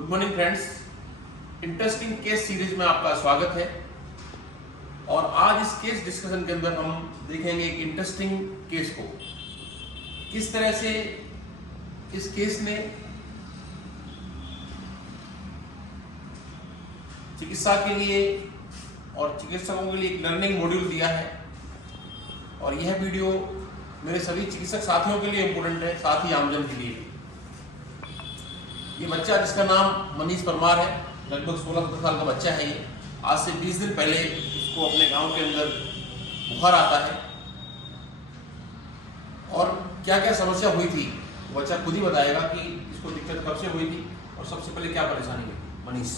Good morning friends, interesting case series में आपका स्वागत है। और आज इस केस डिस्कशन के अंदर हम देखेंगे एक इंटरेस्टिंग केस को, किस तरह से इस केस ने चिकित्सा के लिए और चिकित्सकों के लिए एक लर्निंग मॉड्यूल दिया है। और यह वीडियो मेरे सभी चिकित्सक साथियों के लिए इम्पोर्टेंट है, साथ ही आमजन के लिए। ये बच्चा जिसका नाम मनीष परमार है, लगभग 16-17 साल का बच्चा है। ये आज से 20 दिन पहले इसको अपने गांव के अंदर बुखार आता है। और क्या क्या समस्या हुई थी वो बच्चा खुद ही बताएगा कि इसको दिक्कत कब से हुई थी और सबसे पहले क्या परेशानी हुई। मनीष,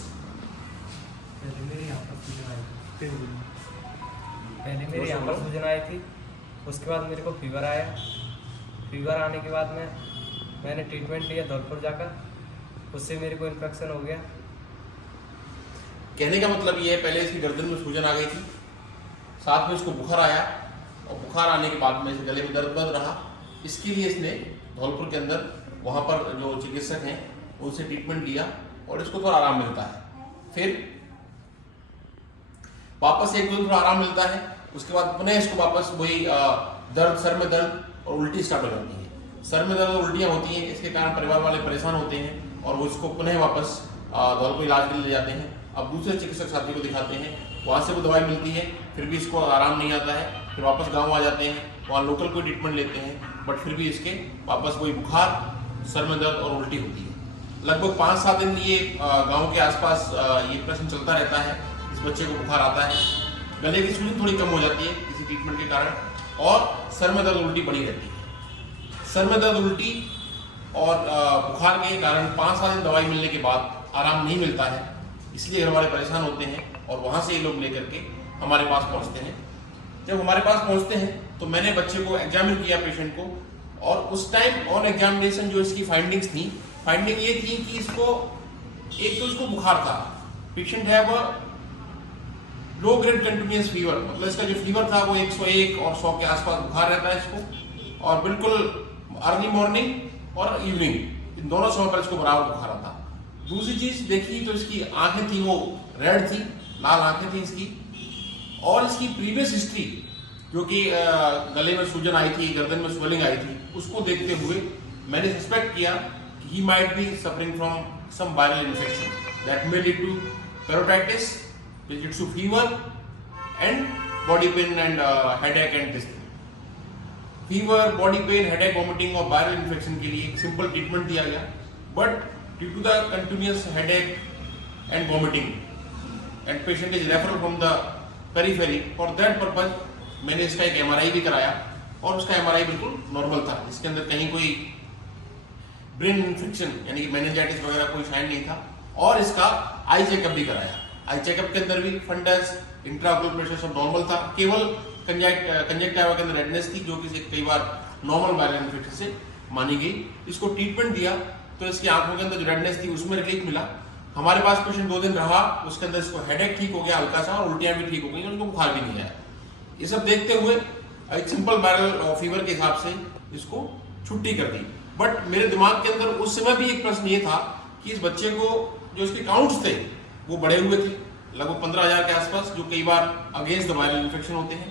पहले मेरी यहाँ पर सूजन आई थी। उसके बाद मेरे को फीवर आया। फीवर आने के बाद मैंने ट्रीटमेंट लिया धौलपुर जाकर। उससे मेरे को इन्फेक्शन हो गया। कहने का मतलब ये है, पहले इसकी गर्दन में सूजन आ गई थी, साथ में इसको बुखार आया और बुखार आने के बाद में इसे गले में दर्द रहा। इसके लिए इसने धौलपुर के अंदर वहाँ पर जो चिकित्सक हैं उनसे ट्रीटमेंट लिया और इसको थोड़ा आराम मिलता है। फिर वापस एक दो दिन थोड़ा आराम मिलता है, उसके बाद पुनः इसको वापस वही दर्द, सर में दर्द और उल्टी स्टार्ट हो जाती है। सर में दर्द और उल्टियाँ होती हैं, इसके कारण परिवार वाले परेशान होते हैं और वो इसको पुनः वापस धौलपुर इलाज के लिए ले जाते हैं। अब दूसरे चिकित्सक साथी को दिखाते हैं, वहाँ से वो दवाई मिलती है, फिर भी इसको आराम नहीं आता है। फिर वापस गाँव आ जाते हैं, वहाँ लोकल कोई ट्रीटमेंट लेते हैं, बट फिर भी इसके वापस वही बुखार, सर में दर्द और उल्टी होती है। लगभग 5-7 दिन ये गाँव के आसपास ये प्रश्न चलता रहता है। इस बच्चे को बुखार आता है, गले की सूजन थोड़ी कम हो जाती है किसी ट्रीटमेंट के कारण, और सर में दर्द उल्टी बनी रहती है। सर में दर्द उल्टी और बुखार के कारण 5-7 दिन दवाई मिलने के बाद आराम नहीं मिलता है, इसलिए घर वाले परेशान होते हैं और वहाँ से ये लोग लेकर के हमारे पास पहुँचते हैं। जब हमारे पास पहुँचते हैं तो मैंने बच्चे को एग्जामिन किया, पेशेंट को, और उस टाइम ऑन एग्जामिनेशन जो इसकी फाइंडिंग्स थी, फाइंडिंग ये थी कि इसको एक तो इसको बुखार था, पेशेंट है वो लो ग्रेड कंटिन्यूअस फीवर, मतलब इसका जो फीवर था वो 101 और 100 के आसपास बुखार रहता है इसको, और बिल्कुल अर्ली मॉर्निंग और इवनिंग इन दोनों समय पर इसको बराबर बुखार आता। दूसरी चीज देखी तो इसकी आंखें थी वो रेड थी, लाल आंखें थी इसकी, और इसकी प्रीवियस हिस्ट्री जो कि गले में सूजन आई थी, गर्दन में स्वेलिंग आई थी, उसको देखते हुए मैंने सस्पेक्ट किया कि he might be suffering from some viral infection that may lead to parotitis, which leads to fever and body pain and headache and this thing. Fever, body pain, headache, vomiting और viral infection के लिए एक simple treatment दिया गया, but due to the continuous headache and vomiting and patient is refer from the periphery, for that purpose मैंने इसका एक MRI भी कराया और उसका एमआरआई बिल्कुल नॉर्मल था। इसके अंदर कहीं कोई ब्रेन इन्फेक्शन यानी कि मेनिंजाइटिस वगैरह कोई साइन नहीं था। और इसका आई चेकअप भी कराया। आई चेकअप के अंदर भी फंडस, इंट्राऑक्यूलर प्रेशर सब नॉर्मल था, केवल कंजक्टिवा के अंदर रेडनेस थी जो कि कई बार नॉर्मल वायरल इन्फेक्शन से मानी गई। इसको ट्रीटमेंट दिया तो इसकी आंखों के अंदर जो रेडनेस थी उसमें रिलीफ मिला। हमारे पास पेशेंट 2 दिन रहा, उसके अंदर इसको हेडेक ठीक हो गया हल्का सा, और उल्टियां भी ठीक हो गई, उनको बुखार भी नहीं आया। ये सब देखते हुए एक सिंपल वायरल फीवर के हिसाब से इसको छुट्टी कर दी। बट मेरे दिमाग के अंदर उस समय भी एक प्रश्न ये था कि इस बच्चे को जो इसके काउंट्स थे वो बढ़े हुए थे, लगभग 15,000 के आसपास, जो कई बार अगेंस्ट द वायरल इन्फेक्शन होते हैं।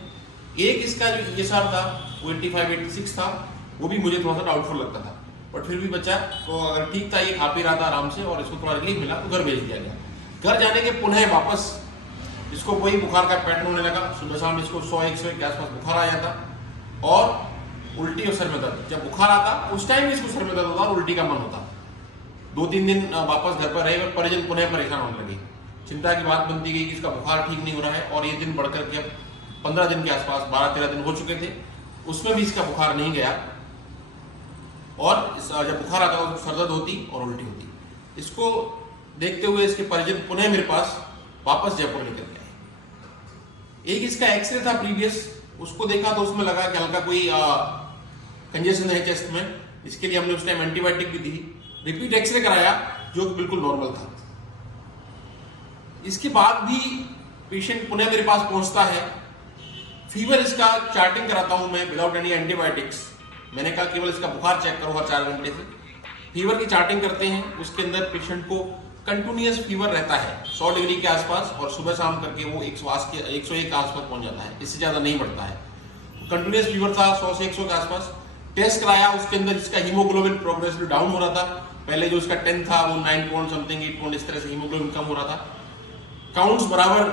एक इसका जो ESR था वो 85-86 था, वो भी मुझे थोड़ा सा डाउटफुल लगता था, बट फिर भी बच्चा तो अगर ठीक था, ये खा पी रहा था आराम से और इसको थोड़ा रिलीफ मिला तो घर भेज दिया गया। घर जाने के पुनः वापस इसको वही बुखार का पैटर्न होने लगा। सुबह शाम इसको 100-101 के आसपास बुखार आ जाता और उल्टी और सर में दर्द। जब बुखार आता उस टाइम भी इसको सर में दर्द होता और उल्टी का मन होता। 2-3 दिन वापस घर पर रहे और परिजन पुनः परेशान होने लगे। चिंता की बात बनती गई कि इसका बुखार ठीक नहीं हो रहा है, और ये दिन बढ़कर के अब 15 दिन के आसपास 12-13 दिन हो चुके थे, उसमें भी इसका बुखार नहीं गया। और जब बुखार आता तो सर दर्द होती और उल्टी होती। इसको देखते हुए इसके परिजन पुनः मेरे पास वापस जयपुर लेकर गए। एक इसका एक्सरे था प्रीवियस, उसको देखा तो उसमें लगा कि हल्का कोई कंजेशन है चेस्ट में। इसके लिए हमने उस टाइम एंटीबायोटिक भी दी। रिपीट एक्सरे कराया जो कि बिल्कुल नॉर्मल था। इसके बाद भी पेशेंट पुनः मेरे पास पहुंचता है। फीवर इसका चार्टिंग कराता हूं मैं विदाउट एनी एंटीबायोटिक्स। मैंने कहा केवल इसका बुखार चेक करो हर 4 घंटे से। फीवर की चार्टिंग करते हैं, उसके अंदर पेशेंट को कंटिन्यूस फीवर रहता है 100 डिग्री के आसपास, और सुबह शाम करके वो 101 के आसपास पहुंच जाता है, इससे ज़्यादा नहीं बढ़ता है। कंटिन्यूस फीवर था 100 से 100 के आसपास। टेस्ट कराया, उसके अंदर इसका हीमोग्लोबिन प्रोग्रेसिवली डाउन हो रहा था। पहले जो इसका 10 था वो 9 पॉइंट समथिंग 8 पॉइंट इस तरह से हीमोग्लोबिन कम हो रहा था। काउंट्स बराबर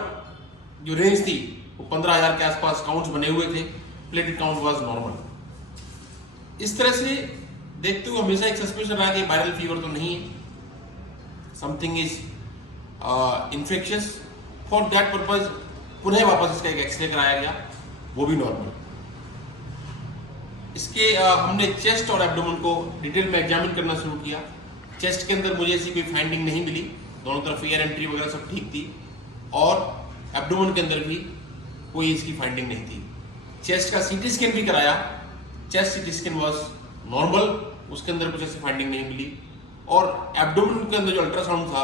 जो रेंज थी वो 15,000 के आसपास काउंट्स बने हुए थे। Plated count was normal. इस तरह से देखते हुए हमेशा एक सस्पेंशन रहा कि वायरल फीवर तो नहीं है, something is infectious. For that purpose पुनः वापस इसका एक एक्सरे कराया गया, वो भी नॉर्मल। इसके हमने चेस्ट और एब्डोमेन को डिटेल में एग्जामिन करना शुरू किया। चेस्ट के अंदर मुझे ऐसी कोई फाइंडिंग नहीं मिली, दोनों तरफ एयर एंट्री वगैरह सब ठीक थी, और एब्डोमेन के अंदर भी कोई इसकी फाइंडिंग नहीं थी। चेस्ट का सीटी स्कैन भी कराया, chest CT scan was normal, उसके अंदर कुछ ऐसी फाइंडिंग नहीं मिली। और एब्डोमेन के अंदर जो अल्ट्रासाउंड था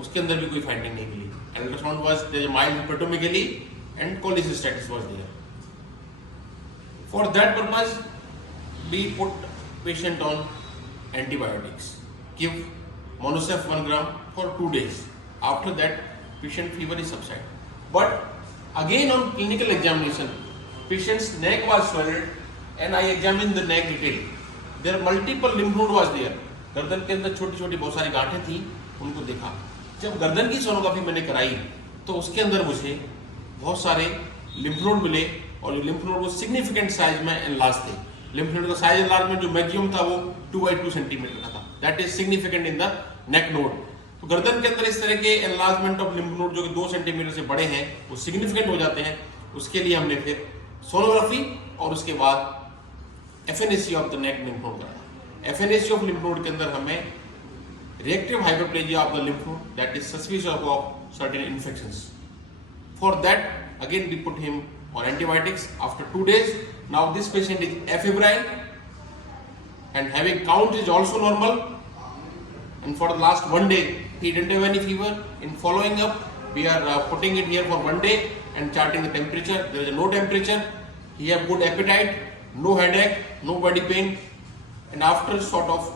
उसके अंदर भी कोई फाइंडिंग नहीं मिली। Ultrasound was mild hepatomegaly and cholecystitis was there. For that purpose we put patient on antibiotics, give Monosef 1 gram for 2 days. After that patient fever is subside. But again on clinical examination, patient's neck was swelled and I examined the neck detail. There multiple lymph node was there. गर्दन के अंदर छोटी छोटी बहुत सारी गांठें थी, उनको देखा। जब गर्दन की सोनोग्राफी मैंने कराई तो उसके अंदर मुझे बहुत सारे लिम्फ नोड मिले, और जो लिम्फ नोड वो सिग्निफिकेंट साइज में एनलार्ज थे। लिम्फ नोड का साइज एनलार्जमेंट जो मैक्सिमम था वो 2/2 सेंटीमीटर का था, that is significant in the neck node. तो गर्दन के अंदर इस तरह के एनलार्जमेंट ऑफ लिम्फ नोड जो कि 2 सेंटीमीटर से बड़े हैं वो सिग्निफिकेंट हो जाते हैं। उसके लिए हमने फिर सोनोग्राफी और उसके बाद FNAC of the neck lymph node कराया। एफएनएसी ऑफ लिम्फ नोड के अंदर हमें reactive hyperplasia of the lymph node, that is suspicious of certain infections. For that again we put him on antibiotics after 2 days. Now this patient is afebrile and having count is also normal, and for the last 1 day he didn't have any fever. In following up we are putting it here for 1 day and charting the temperature. There is no temperature, he have good appetite, no headache, no body pain, and after sort of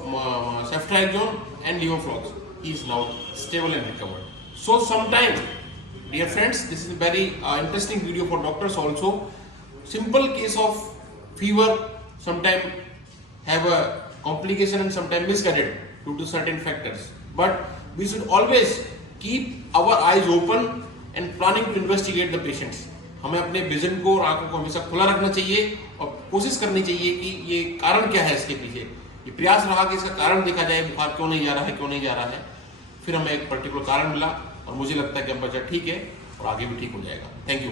ceftriaxone and levoflox he is now stable and recovered. So sometime, dear friends, this is a very interesting video for doctors also. Simple case of fever sometimes have a complication and sometimes misguided due to certain factors. But we should always keep our eyes open and planning to investigate the patients. हमें अपने vision को और आंखों को हमेशा खुला रखना चाहिए और कोशिश करनी चाहिए कि ये कारण क्या है इसके पीछे। ये प्रयास रहा कि इसका कारण देखा जाए, बुखार क्यों नहीं जा रहा है, क्यों नहीं जा रहा है। फिर हमें एक पर्टिकुलर कारण मिला और मुझे लगता है कि अब बच्चा ठीक है और आगे भी ठीक हो जाएगा। Thank you.